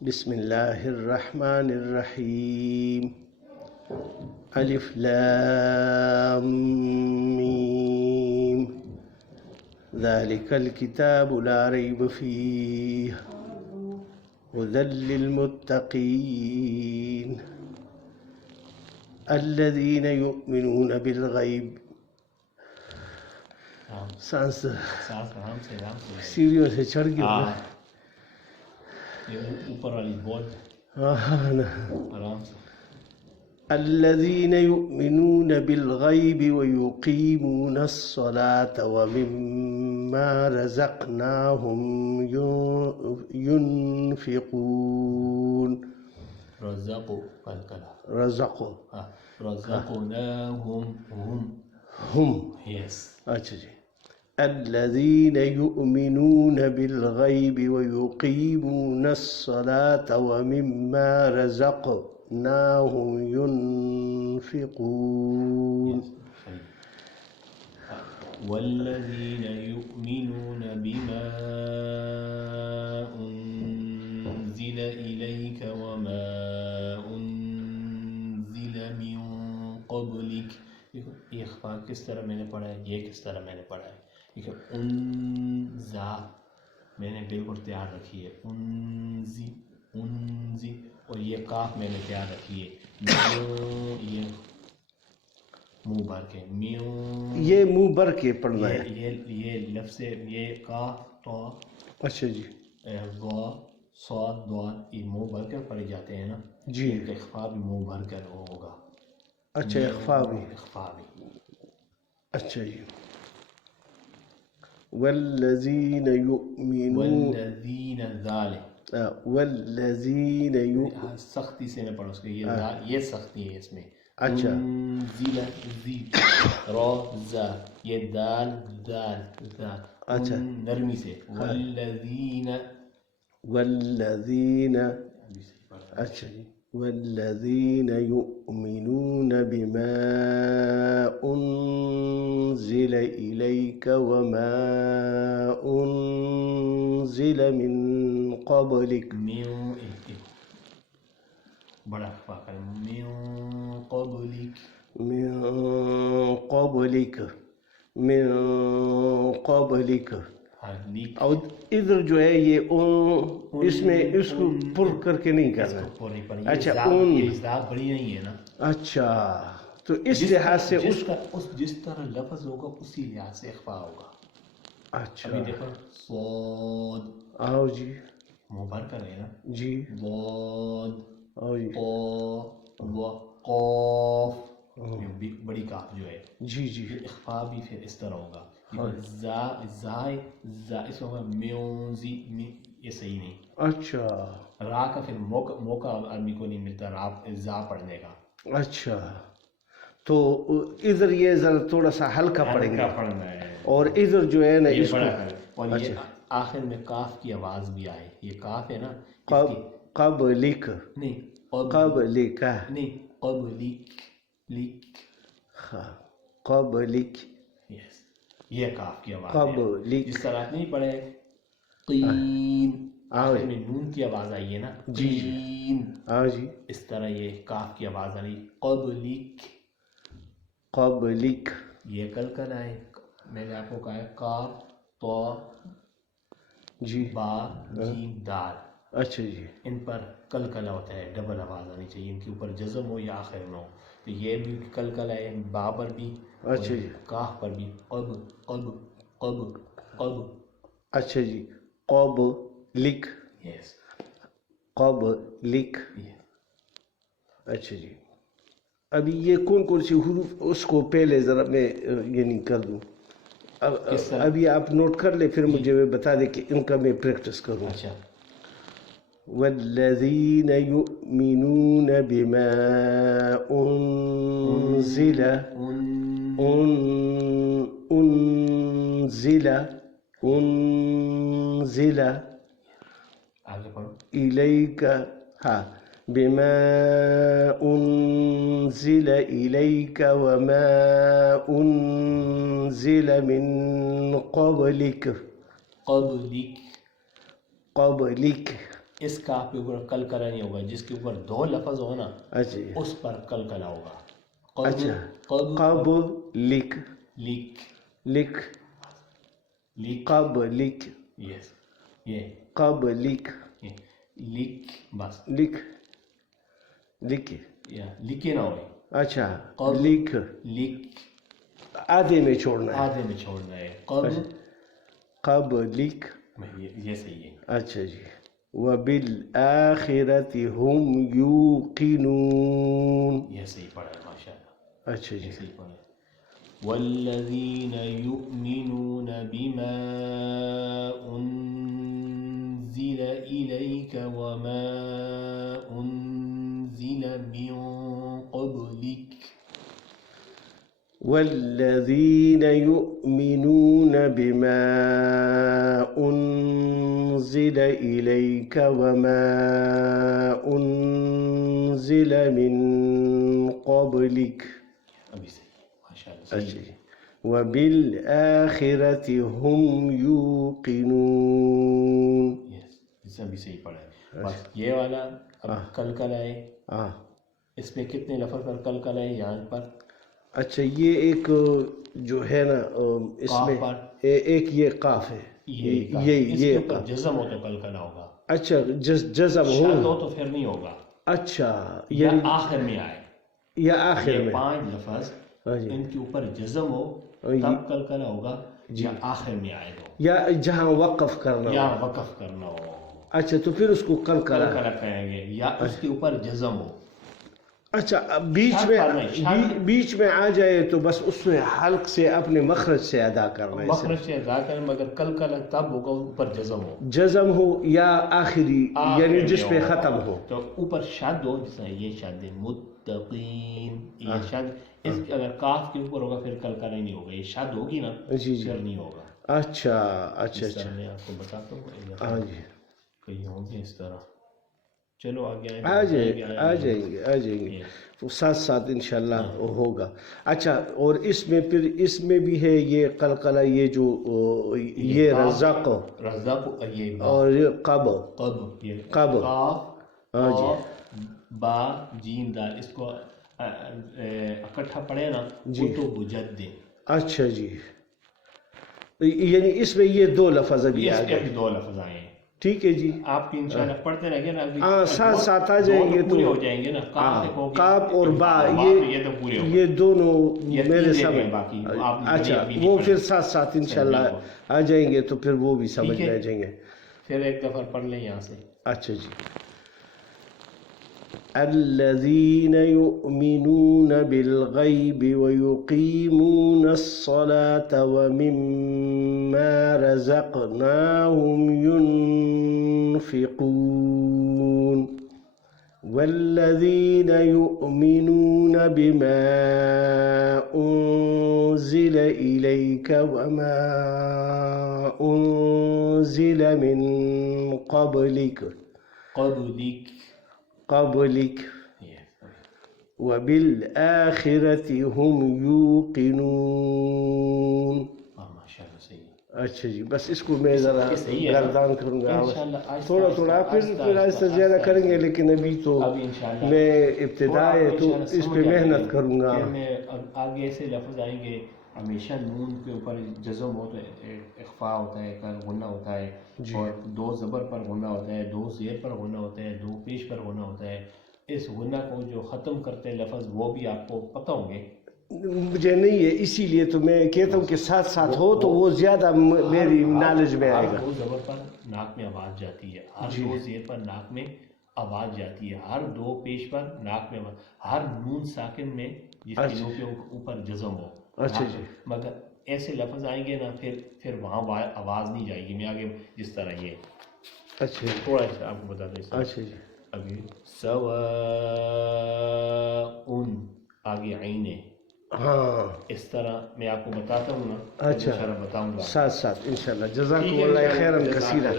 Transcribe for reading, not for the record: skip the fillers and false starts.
بسم الله الرحمن الرحيم. ألف لام ميم. ذلك الكتاب لا ريب فيه هدى للمتقين الذين يؤمنون بالغيب. سانس سیڑھیوں سے چڑھ گیا اوپر والی بول آرام سے. الذين يؤمنون بالغيب ويقيمون الصلاة ومما رزقناهم ينفقون. رزقوا کلکلا رزقوا رزقناهم هم. یس. اچھا جی. الذين يؤمنون بالغيب ويقيمون الصلاة ومما رزقناهم ينفقون. والذين يؤمنون بما أنزل إليك وما أنزل من قبلك. یہ اخفا کس طرح میں نے پڑھا ہے، یہ کس طرح میں نے پڑھا ہے. انزا میں نے بالکل تیار رکھی ہے، انزی انزی، اور یہ کاف میں نے تیار رکھی ہے، یہ منہ بھر کے یہ منہ بھر کے پڑھنا ہے. یہ لفظ یہ کاف تو اچھا جی. ضا صاد ضاد یہ منہ بھر کر پڑھے جاتے ہیں نا جی. اخفا بھی منہ بھر کر ہوگا. اچھا اخفا بھی. اخفا بھی. اچھا جی. والذین یؤمنون والذین ذالک والذین سختی سے نہ پڑھو اس کے، یہ سختی ہے اس میں. اچھا. ذیل ذی را زا، یہ دال دال دال. اچھا. نرمی سے. والذین والذین اچھا جی. والذین یؤمنون بما انزل الیک وما انزل من قبلک. بڑا اخفا کریں. من قبلک من قبلک من قبلک. اور ادھر جو ہے یہ اس میں اس کو پر کر کے نہیں کرنا. اچھا. بڑی نہیں ہے نا. اچھا تو اس لحاظ سے اس جس طرح لفظ ہوگا اسی لحاظ سے اخفا ہوگا. اچھا. ابھی دیکھو صاد آؤ جی. منہ بھر کر ہے نا. جی. ضاد آؤ جی. قاف بڑی کاف جو ہے. جی جی. اخفا بھی پھر اس طرح ہوگا. زا زائے زا اس ہوگا میونزی، یہ صحیح نہیں. اچھا. را کا پھر موقع آدمی کو نہیں ملتا زا پڑھنے کا. اچھا تو ادھر یہ ذرا تھوڑا سا ہلکا پڑیں گے پڑھنا ہے، اور ادھر جو ہے نا اس کو. اور یہ آخر میں کاف کی آواز بھی آئے. یہ کاف ہے نا. قبلک نہیں قبلک نہیں قبلک لک قبلک. یس یہ کاف کی آواز ہے. قبلک. جس طرح نہیں پڑھے قین آخر میں نون کی آواز آئی ہے نا. قین. ہاں جی. اس طرح یہ کاف کی آواز آ رہی قبلک. قبلک. یہ کلکل آئے. میں نے آپ کو کہا ہے کاف تو جی با جیم دال. اچھا جی. ان پر کلکلا ہوتا ہے، ڈبل آواز آنی چاہیے. ان کے اوپر جزم ہو یا آخر میں ہو. تو یہ بھی کلکلا ہے با پر بھی. اچھا جی. کاف پر بھی. قب قب قب قب. اچھا جی. قبلک. یس قبلک. اچھا جی. ابھی یہ کون کون سی حروف اس کو پہلے ذرا میں یہ نہیں کر دوں. ابھی آپ نوٹ کر لیں پھر مجھے بتا دیں کہ ان کا میں پریکٹس کروں. اچھا. والذین یؤمنون بما انزل انزل آگے پڑھو. الیک. ہاں. بما انزل الیک وما انزل من قبلک. قبلک. قبلک. اس کاف کے اوپر کلکلا نہیں ہوگا. جس کے اوپر دو لفظ ہو نا اچھا اس پر کلکلا ہوگا. اچھا قبلک لک لک لک قبلک یس یہ قبلک لک بس لک لک یا لکے نہ ہوئے. اچھا لک لک آدھے میں چھوڑنا ہے. آدھے میں چھوڑنا ہے. قبلک یہ صحیح ہے. اچھا جی. وبالآخرة هم يوقنون. یہ صحیح پڑھا ہے ماشاء اللہ. اچھا جی. صحیح پڑھا ہے. والذین یؤمنون بما انزل الیک وما انزل من قبلک. والذين يؤمنون بما أنزل إليك وما أنزل من قبلك. ابھی صحیح ماشاء اللہ صحیح. وبالآخرة هم يوقنون. یس اس ابھی صحیح پڑھا ہے. بس یہ والا اب کلکلا ہے. اس میں کتنے لفظ پر کلکلا ہے یہاں پر؟ اچھا یہ ایک جو ہے نا اس میں ایک یہ قاف ہے. یہ جزم ہو تو کلکلا ہوگا. اچھا جزم ہو تو پھر نہیں ہوگا. اچھا یعنی آخر میں آئے یا آخر میں 5 لفظ ان کے اوپر جزم ہو تب کلکلا ہوگا یا آخر میں آئے ہو یا جہاں وقف کرنا یا وقف کرنا ہو. اچھا تو پھر اس کو کلکلا کہیں گے یا اس کے اوپر جزم ہو. اچھا بیچ میں آ جائے تو بس اس میں حلق سے اپنے مخرج سے ادا کرنا ہے. مخرج سے ادا کرنا مگر کلکلا تب ہوگا اوپر جزم ہو یا آخری یعنی جس پہ ختم ہو. تو اوپر شد ہو جیسا یہ شد متقین یہ شد. اس اگر کاف کے اوپر ہوگا پھر کلکلا نہیں ہوگا. یہ شد ہوگی نا پھر نہیں ہوگا. اچھا اچھا اچھا میں آپ کو بتاتا ہوں. ہاں جی کہیں ہوگی اس طرح. چلو آگے آ جائیں گے ساتھ ساتھ انشاءاللہ ہوگا. اچھا اور اس میں پھر اس میں بھی ہے یہ قلقلہ یہ جو یہ رزق اور یہ قب با جیم دال اس کو اکٹھا پڑھے نا تو بجد. اچھا جی یعنی اس میں یہ 2 لفظ ابھی آ گئے. 2 لفظ آئے ہیں. ٹھیک ہے جی. آپ کی انشاءاللہ پڑھتے رہیں گے نا ساتھ ساتھ آ جائیں گے تو ہو جائیں گے نا. قاف اور با یہ دونوں میرے سمجھ. اچھا وہ پھر ساتھ ساتھ انشاءاللہ آ جائیں گے تو پھر وہ بھی سمجھ میں آ جائیں گے. پھر ایک دفعہ پڑھ لیں یہاں سے. اچھا جی. الذين يؤمنون بالغيب ويقيمون الصلاة ومما رزقناهم ينفقون والذين يؤمنون بما أنزل إليك وما أنزل من قبلك وبالآخرة هم يوقنون. اچھا جی بس اس کو میں ذرا گردان کروں گا تھوڑا تھوڑا پھر آہستہ زیادہ کریں گے لیکن ابھی تو میں ابتدا ہے تو اس پہ محنت کروں گا. آگے ایسے لفظ آئیں گے ہمیشہ نون کے اوپر جزم ہوتا ہے اخفا ہوتا ہے غنہ ہوتا ہے اور 2 زبر پر غنہ ہوتا ہے 2 زیر پر غنہ ہوتا ہے 2 پیش پر غنہ ہوتا ہے. اس غنہ کو جو ختم کرتے ہیں لفظ وہ بھی آپ کو پتہ ہوں گے. مجھے نہیں ہے اسی لیے تو میں کہتا ہوں کہ ساتھ ساتھ ہو تو وہ زیادہ میری نالج میں آئے گا. ہر 2 زبر پر ناک میں آواز جاتی ہے ہر 2 زیر پر ناک میں آواز جاتی ہے ہر 2 پیش پر ناک میں ہر نون ساکن میں جس کے نون کے اوپر جزم ہو. اچھا جی مگر ایسے لفظ آئیں گے نا پھر وہاں آواز نہیں جائے گی. میں آگے جس طرح یہ اچھا تھوڑا سا آپ کو بتاتا ہوں. اچھا جی ابھی سواء آگے عین ہے. ہاں اس طرح میں آپ کو بتاتا ہوں نا. اچھا بتاؤں گا ساتھ ساتھ انشاءاللہ. جزاکم اللہ خیرا کثیرا.